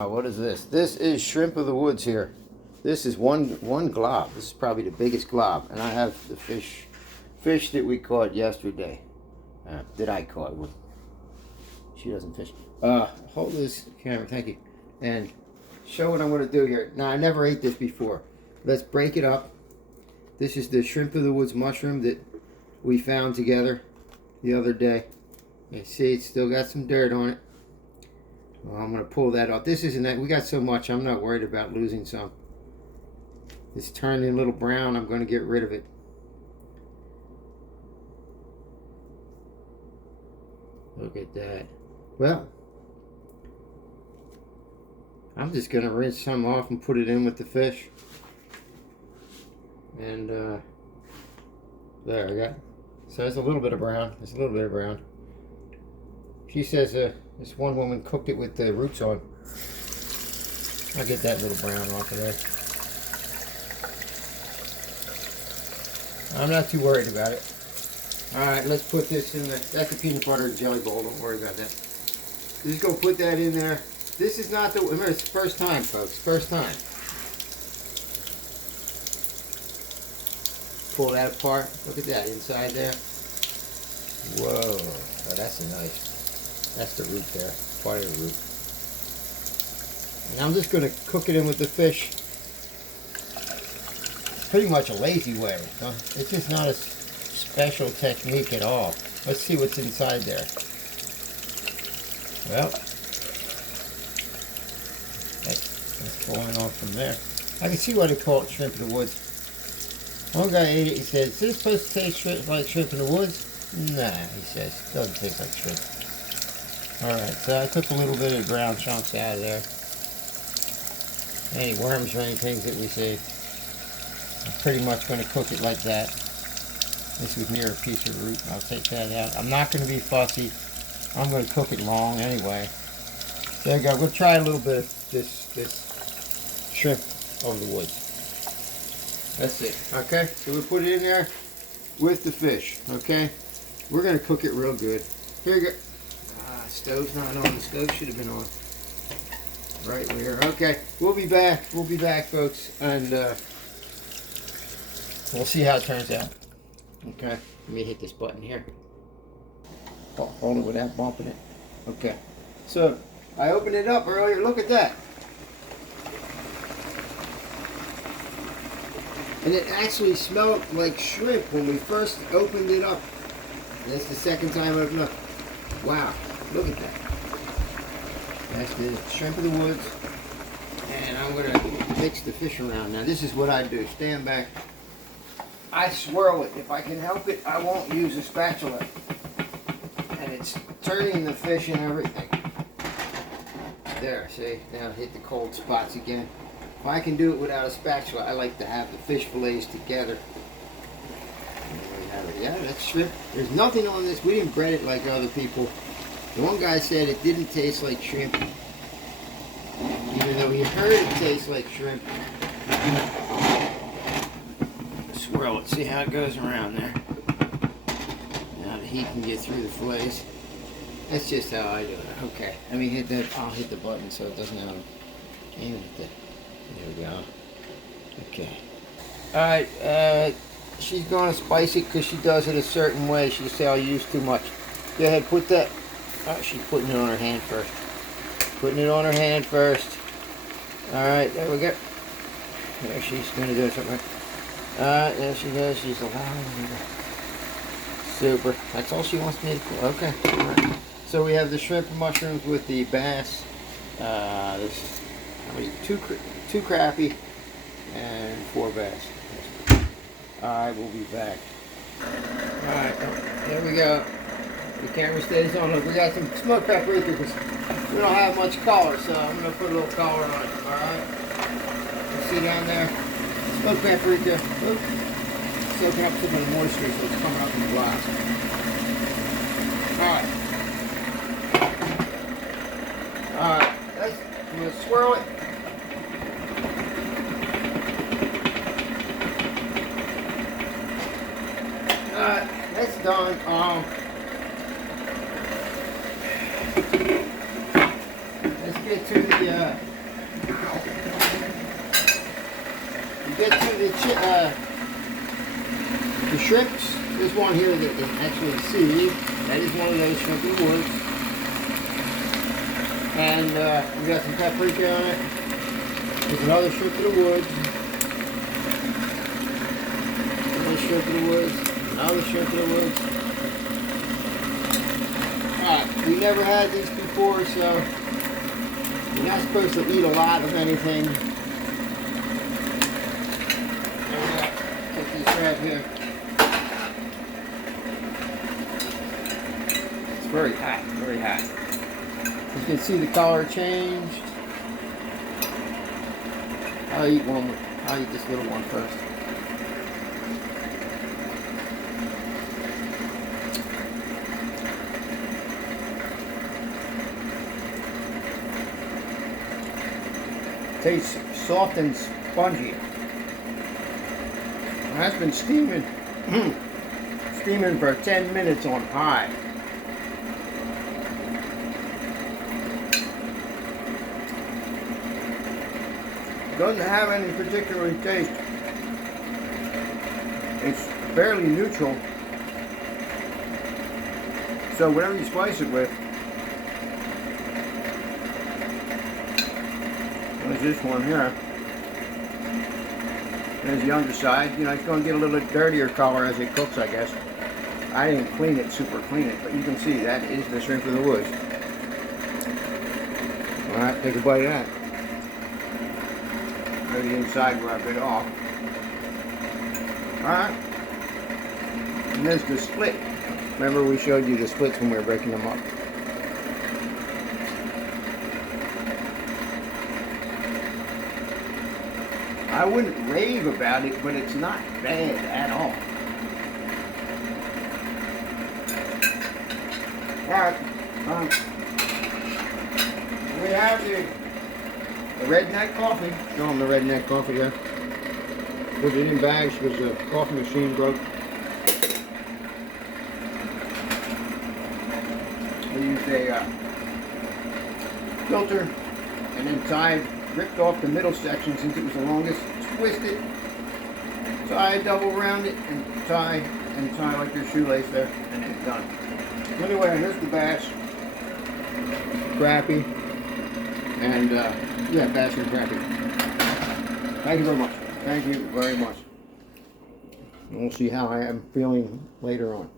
What is this? This is shrimp of the woods here. This is one glob. This is probably the biggest glob, and I have the fish that we caught yesterday. That I caught. She doesn't fish. Hold this camera, thank you, and show what I'm going to do here. Now I never ate this before. Let's break it up. This is the shrimp of the woods mushroom that we found together the other day. You see, it's still got some dirt on it. Well, I'm going to pull that off. This isn't that. We got so much, I'm not worried about losing some. It's turning a little brown. I'm going to get rid of it. Look at that. Well, I'm just going to rinse some off and put it in with the fish. And there, I got. So there's a little bit of brown. There's a little bit of brown. She says this one woman cooked it with the roots on. I'll get that little brown off of there. I'm not too worried about it. Alright, let's put this in that's a peanut butter and jelly bowl. Don't worry about that. Just go put that in there. This is not remember, it's the first time, folks. First time. Pull that apart. Look at that inside there. Whoa. Oh, that's a nice. That's the root there, part of the root. And I'm just going to cook it in with the fish. It's pretty much a lazy way. Huh? It's just not a special technique at all. Let's see what's inside there. Well, that's falling off from there. I can see why they call it shrimp in the woods. One guy ate it, he said, is this supposed to taste like shrimp in the woods? Nah, he says, it doesn't taste like shrimp. Alright, so I took a little bit of brown chunks out of there. Any worms or anything that we see. I'm pretty much going to cook it like that. This was near a piece of root. I'll take that out. I'm not going to be fussy. I'm going to cook it long anyway. There you go. We'll try a little bit of this shrimp of the woods. That's it. Okay, so we'll put it in there with the fish. Okay, we're going to cook it real good. Here you go. Stove's not on. The stove should have been on. Right here. Okay, we'll be back. We'll be back, folks, and we'll see how it turns out. Okay, let me hit this button here. Hold it without bumping it. Okay, so I opened it up earlier. Look at that. And it actually smelled like shrimp when we first opened it up. That's the second time I've opened it up. Wow. Look at that. That's the shrimp of the woods. And I'm going to mix the fish around. Now this is what I do. Stand back. I swirl it. If I can help it, I won't use a spatula. And it's turning the fish and everything. There, see? Now hit the cold spots again. If I can do it without a spatula, I like to have the fish fillets together. Yeah, that's shrimp. There's nothing on this. We didn't bread it like other people. The one guy said it didn't taste like shrimp, even though he heard it tastes like shrimp. Swirl it, see how it goes around there. Now the heat can get through the fillets. That's just how I do it. Okay, let me hit that. I'll hit the button so it doesn't have aim at the. There we go. Okay. Alright, she's going to spice it because she does it a certain way. She said I'll use too much. Go ahead, put that. Oh, she's putting it on her hand first. Putting it on her hand first. Alright, there we go. There, she's going to do something. Alright, there she goes. She's allowing me to. Super. That's all she wants me to do. Okay. Alright. So we have the shrimp and mushrooms with the bass. This, two crappie and 4 bass. Alright, we'll be back. Alright, there we go. The camera stays on. Look, we got some smoked paprika because we don't have much color, so I'm going to put a little color on it. Alright? You see down there? Smoked paprika. Oops. Soaking up some of the moisture, so it's coming up in the glass. Alright. Alright. I'm going to swirl it. That's done. Let's get to the You get to the shrimps. There's one here that you can actually see. That is one of those shrimp in the woods. And we got some paprika on it. There's another shrimp in the woods. Another shrimp in the woods. Another shrimp in the woods. Alright, we never had these before, so you're not supposed to eat a lot of anything. Take this crab here. It's very hot, very hot. You can see the color changed. I'll eat one. I'll eat this little one first. Tastes soft and spongy. That's been steaming, steaming for 10 minutes on high. Doesn't have any particular taste. It's fairly neutral. So whatever you spice it with. There's this one here. There's the underside. You know, it's going to get a little dirtier color as it cooks, I guess. I didn't clean it, super clean it, but you can see that is the shrimp of the woods. Alright, take a bite of that. Go to the inside where I bit off. Alright. And there's the split. Remember we showed you the splits when we were breaking them up. I wouldn't rave about it, but it's not bad at all. Alright. We have the Redneck coffee. Show them the Redneck coffee there. Put it in bags because the coffee machine broke. We used a filter and then ripped off the middle section since it was the longest, twisted, tie double around it, and tie like your shoelace there, and then it's done. Anyway, here's the bass, crappie, and yeah, bass and crappie. Thank you very much. Thank you very much. And we'll see how I am feeling later on.